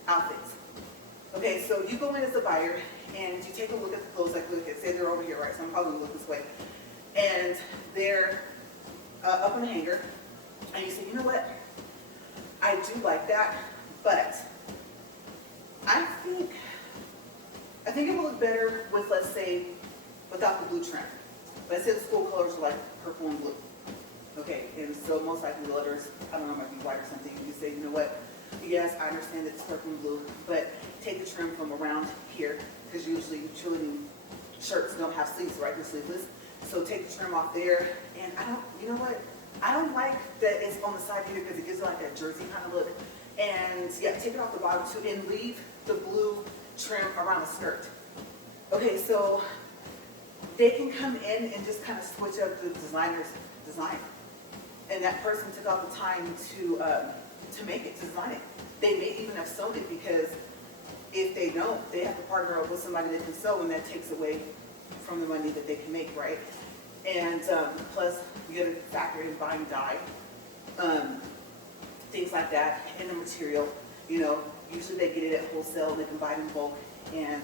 outfits. Okay, so you go in as a buyer and you take a look at the clothes, like look at, say they're over here, right, so I'm probably gonna look this way. And they're up on a hanger, and you say, you know what, I do like that, but I think it would look better with, let's say, without the blue trim. Let's say the school colors are like purple and blue. Okay, and so most likely the letters, I don't know, might be white or something. You say, you know what, yes, I understand that it's purple and blue, but take the trim from around here, because usually cheerleading shirts don't have sleeves, right? They're sleeveless. So take the trim off there, and you know what? I don't like that it's on the side here because it gives it like that jersey kind of look. And yeah, take it off the bottom too, and leave the blue trim around the skirt. Okay, so they can come in and just kind of switch up the designer's design. And that person took all the time to make it, to design it. They may even have sewn it, because if they don't, they have to partner up with somebody that can sew, and that takes away from the money that they can make, right? And plus, you got to factor in buying dye, things like that, and the material. You know, usually they get it at wholesale, they can buy it in bulk, and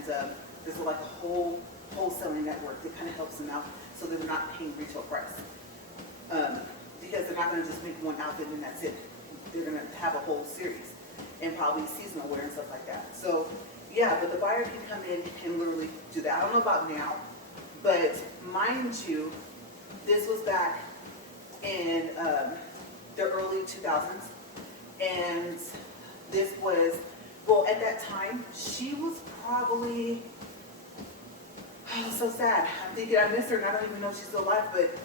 there's like a whole wholesaling network that kind of helps them out, so they're not paying retail price. Because they're not going to just make one outfit and that's it. They're going to have a whole series, and probably seasonal wear and stuff like that. So yeah, but the buyer can come in and literally do that. I don't know about now, but mind you, this was back in the early 2000s, and this was, well, at that time, she was probably, oh, so sad. I'm thinking I miss her, and I don't even know if she's still alive, but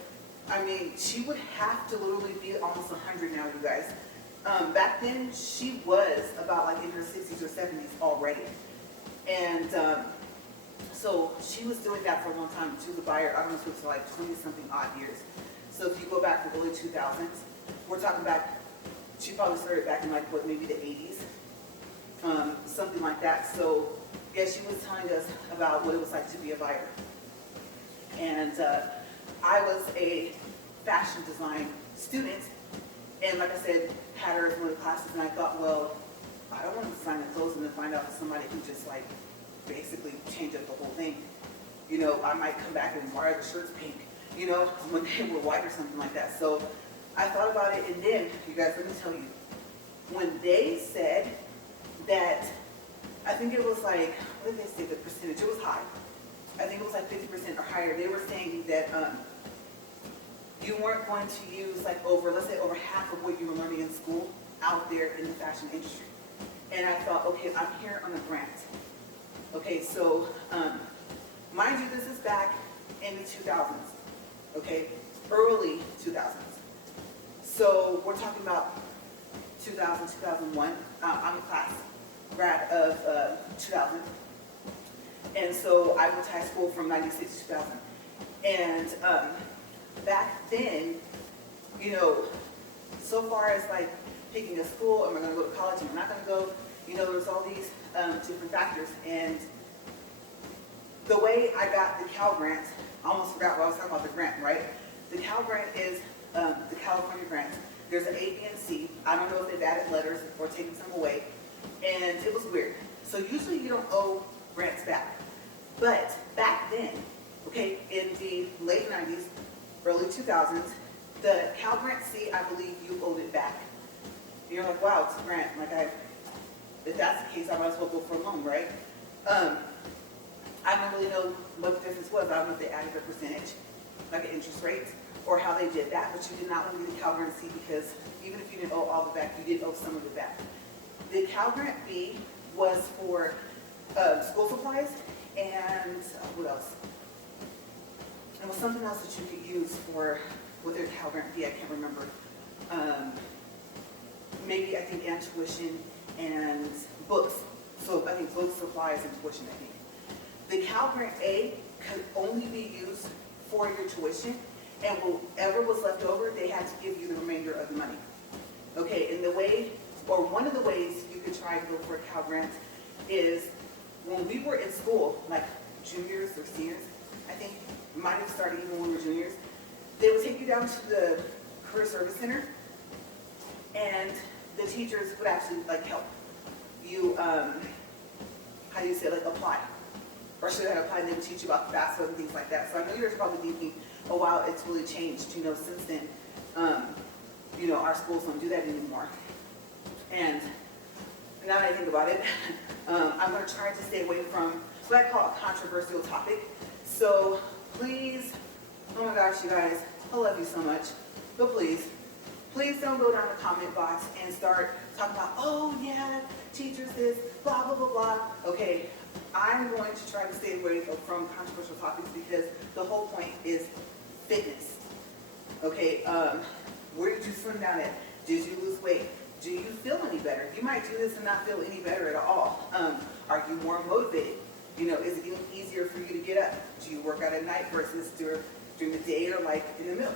I mean, she would have to literally be almost 100 now, you guys. Back then, she was about like in her 60s or 70s already. And so she was doing that for a long time. She was a buyer, I don't know if it was like 20-something odd years. So if you go back to the early 2000s, we're talking back, she probably started back in like, what, maybe the 80s? Something like that. So yeah, she was telling us about what it was like to be a buyer. And I was a fashion design student, and like I said, had her as one of the classes, and I thought, well, I don't want to design the clothes and then find out that somebody who just like basically change up the whole thing. You know, I might come back and why are the shirts pink? You know, when they were white or something like that. So I thought about it, and then, you guys, let me tell you, when they said that, I think it was like, what did they say the percentage? It was high. I think it was like 50% or higher. They were saying that you weren't going to use like let's say over half of what you were learning in school out there in the fashion industry. And I thought, okay, I'm here on a grant. Okay, so mind you, this is back in the 2000s, okay, early 2000s. So we're talking about 2000, 2001. I'm a class grad of 2000. And so I went to high school from 96 to 2000. And back then, you know, so far as like picking a school, am I going to go to college, am I not going to go, you know, there's all these different factors. And the way I got the Cal grant, I almost forgot what I was talking about the grant, right? The Cal grant is the California grant. There's an A, B, and C. I don't know if they've added letters or taken some away. And it was weird. So usually you don't owe grants back. But back then, okay, in the late 90s, early 2000s, the Cal Grant C, I believe you owed it back. And you're like, wow, it's a grant. Like, if that's the case, I might as well go for a loan, right? I don't really know what the difference was. I don't know if they added a percentage, like an interest rate, or how they did that, but you did not want to do the Cal Grant C because even if you didn't owe all of it back, you did owe some of it back. The Cal Grant B was for school supplies and what else? It was something else that you could use for, whether it's Cal Grant B, I can't remember. Maybe I think and tuition and books. So I think books, supplies, and tuition, I think. The Cal Grant A could only be used for your tuition, and whatever was left over, they had to give you the remainder of the money. Okay, and the way, or one of the ways you could try to go for a Cal Grant is when we were in school, like juniors or seniors, I think, might have started even when we were juniors, they would you down to the Career Service Center, and the teachers would actually like help you, how do you say, like apply. Or should I apply and then teach you about the FAFSA and things like that. So I know you're probably thinking, oh wow, it's really changed, you know, since then. You know, our schools don't do that anymore. And now that I think about it, I'm going to try to stay away from what I call a controversial topic. So please, oh my gosh, you guys, I love you so much, but please don't go down the comment box and start talking about, oh yeah, teachers this, blah, blah, blah, blah. Okay, I'm going to try to stay away from controversial topics because the whole point is fitness. Okay, where did you slim down at? Did you lose weight? Do you feel any better? You might do this and not feel any better at all. Are you more motivated? You know, is it getting easier for you to get up? Do you work out at night versus during the day or like in the middle?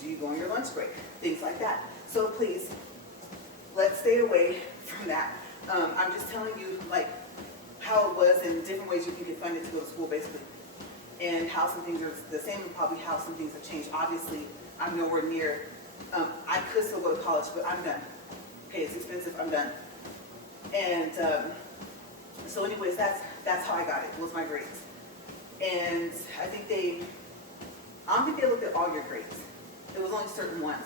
Do you go on your lunch break? Things like that. So please, let's stay away from that. I'm just telling you like how it was and different ways you can get funded to go to school basically. And how some things are the same and probably how some things have changed. Obviously, I'm nowhere near, I could still go to college, but I'm done. Okay, it's expensive, I'm done. And so anyways, that's how I got it, was my grades. And I don't think they looked at all your grades. It was only certain ones.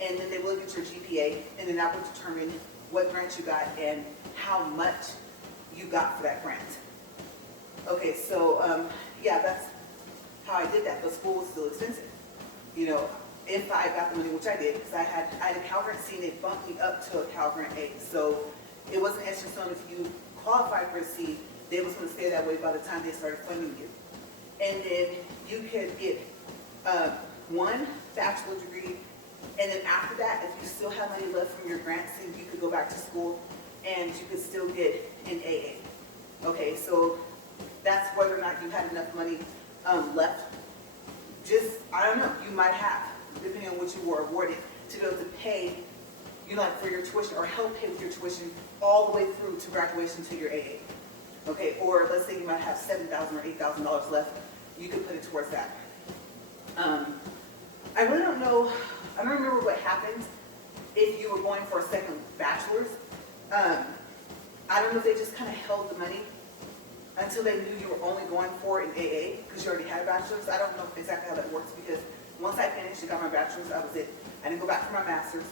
And then they would look at your GPA, and then that would determine what grant you got and how much you got for that grant. Okay, so yeah, that's how I did that, but school was still expensive. You know, if I got the money, which I did, because I had a Cal Grant C and they bumped me up to a Cal Grant A. So it wasn't etched in stone if you qualified for a C, they was going to stay that way by the time they started funding you. And then you could get one bachelor degree, and then after that, if you still have money left from your grants, then you could go back to school and you could still get an AA. Okay, so that's whether or not you had enough money left. Just, I don't know, you might have, depending on what you were awarded, to be able to pay, you know, like for your tuition or help pay with your tuition all the way through to graduation to your AA. Okay, or let's say you might have $7,000 or $8,000 left, you could put it towards that. I really don't know, I don't remember what happened if you were going for a second bachelor's. I don't know if they just kind of held the money until they knew you were only going for an AA because you already had a bachelor's. I don't know exactly how that works because once I finished and got my bachelor's, that was it. I didn't go back for my master's.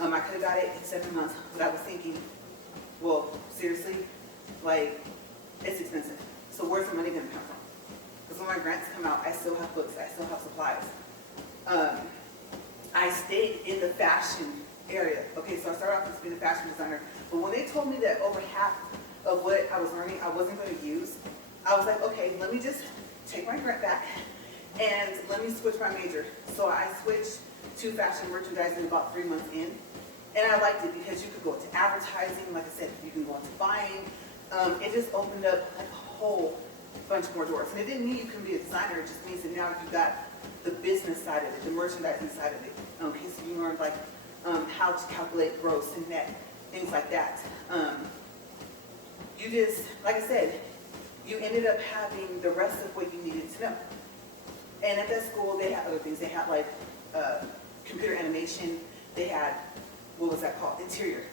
I could have got it in 7 months, but I was thinking, well, seriously, like, it's expensive. So where's the money going to come from? Because when my grants come out, I still have books, I still have supplies. I stayed in the fashion area. Okay, so I started off as being a fashion designer, but when they told me that over half of what I was learning I wasn't going to use, I was like, okay, let me just take my grant back and let me switch my major. So I switched to fashion merchandising about 3 months in, and I liked it because you could go into advertising, like I said, you can go into buying. It just opened up like a whole bunch more doors. And it didn't mean you can be a designer, it just means that now you got the business side of it, the merchandising side of it. Okay, so you learned like how to calculate gross and net, things like that. You just, like I said, you ended up having the rest of what you needed to know. And at that school, they had other things. They had like computer animation. They had, what was that called? Interior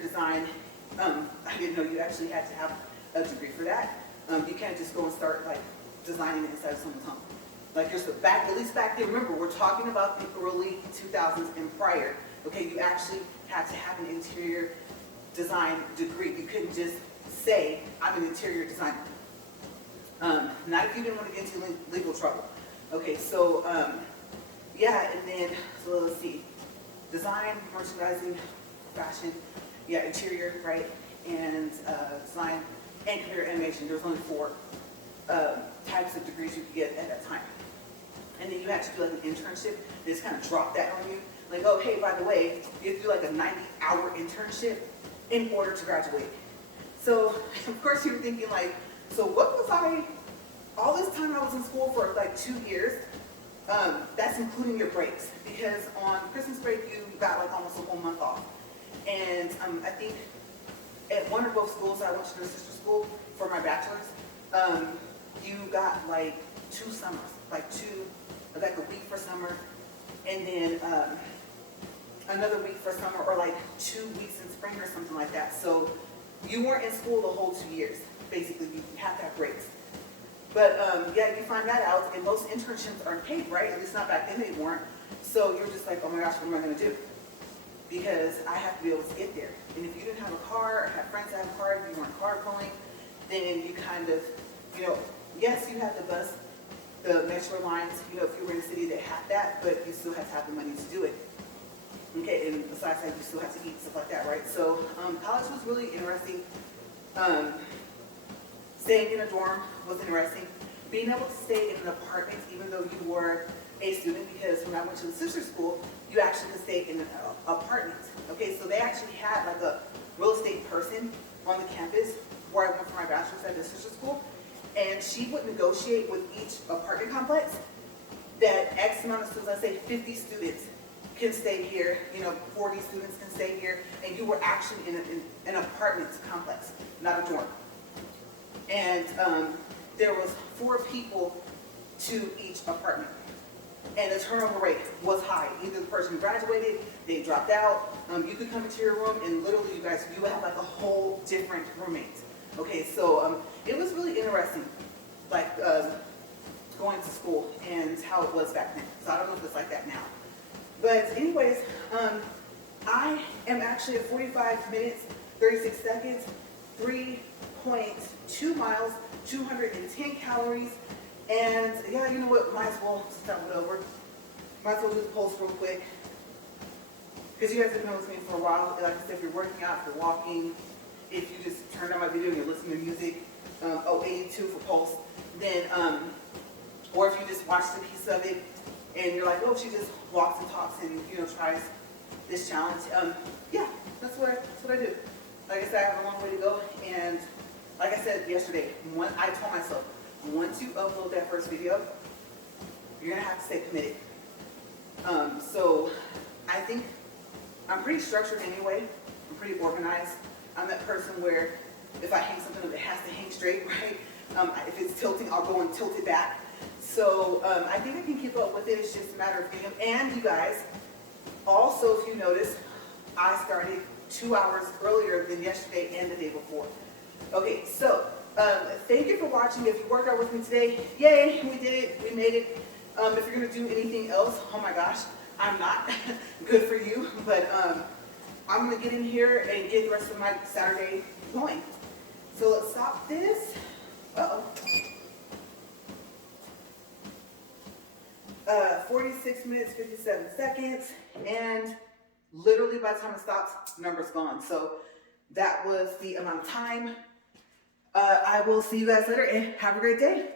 design. I didn't know you actually had to have a degree for that. You can't just go and start like designing inside of someone's home. Like you're back, at least back then, remember, we're talking about the early 2000s and prior. Okay, you actually had to have an interior design degree. You couldn't just say, I'm an interior designer. Not if you didn't want to get into legal trouble. Okay, so yeah, and then, so let's see, design, merchandising, fashion, yeah, interior, right, and design, and computer animation. There's only 4 types of degrees you could get at that time. And then you had to do like an internship. They just kind of dropped that on you. Like, oh, hey, by the way, you have to do like a 90-hour internship in order to graduate. So, of course, you're thinking like, so what was all this time I was in school for like 2 years, that's including your breaks. Because on Christmas break, you got like almost a whole month off. And I think at one or both schools, I went to the sister school for my bachelor's, you got like 2 summers, like 2 like a week for summer, and then another week for summer, or like 2 weeks in spring or something like that. So you weren't in school the whole 2 years. Basically, you have to have breaks. But yeah, you find that out, and most internships aren't paid, right? At least not back then they weren't. So you're just like, oh my gosh, what am I going to do? Because I have to be able to get there. And if you didn't have a car, or have friends that have cars, if you weren't carpooling, then you kind of, you know, yes, you had the bus, the metro lines, you know, if you were in a city that had that, but you still have to have the money to do it. Okay, and besides that, you still have to eat, stuff like that, right? So college was really interesting. Staying in a dorm was interesting. Being able to stay in an apartment, even though you were a student, because when I went to the sister school, you actually could stay in an apartment. Okay, so they actually had like a real estate person on the campus where I went for my bachelor's at the sister school, and she would negotiate with each apartment complex that X amount of students, let's say 50 students, can stay here, you know, 40 students can stay here, and you were actually in an apartment complex, not a dorm. And there was 4 people to each apartment. And the turnover rate was high. Either the person graduated, they dropped out. You could come into your room and literally you would have like a whole different roommate. Okay, so it was really interesting, like going to school and how it was back then. So I don't know if it's like that now. But anyways, I am actually at 45 minutes, 36 seconds, 3.2 miles, 210 calories. And yeah, you know what, might as well start it over. Might as well do the pulse real quick. Because you guys have been with me for a while. Like I said, if you're working out, if you're walking, if you just turn on my video and you're listening to music, 82 for pulse, then, or if you just watched a piece of it and you're like, oh, she just walks and talks and, you know, tries this challenge. Yeah, that's what I do. Like I said, I have a long way to go. And like I said yesterday, I told myself, once you upload that first video, you're gonna have to stay committed. So I think I'm pretty structured anyway. I'm pretty organized. I'm that person where if I hang something up, it has to hang straight, right? If it's tilting, I'll go and tilt it back. So I think I can keep up with it. It's just a matter of getting. And you guys, also, if you notice, I started 2 hours earlier than yesterday and the day before. Okay, so thank you for watching. If you worked out with me today, yay, we did it, we made it. If you're gonna do anything else, oh my gosh, I'm not. Good for you, but I'm gonna get in here and get the rest of my Saturday going. So let's stop this. Uh-oh. 46 minutes, 57 seconds, and literally by the time it stops, number's gone. So that was the amount of time. I will see you guys later and have a great day.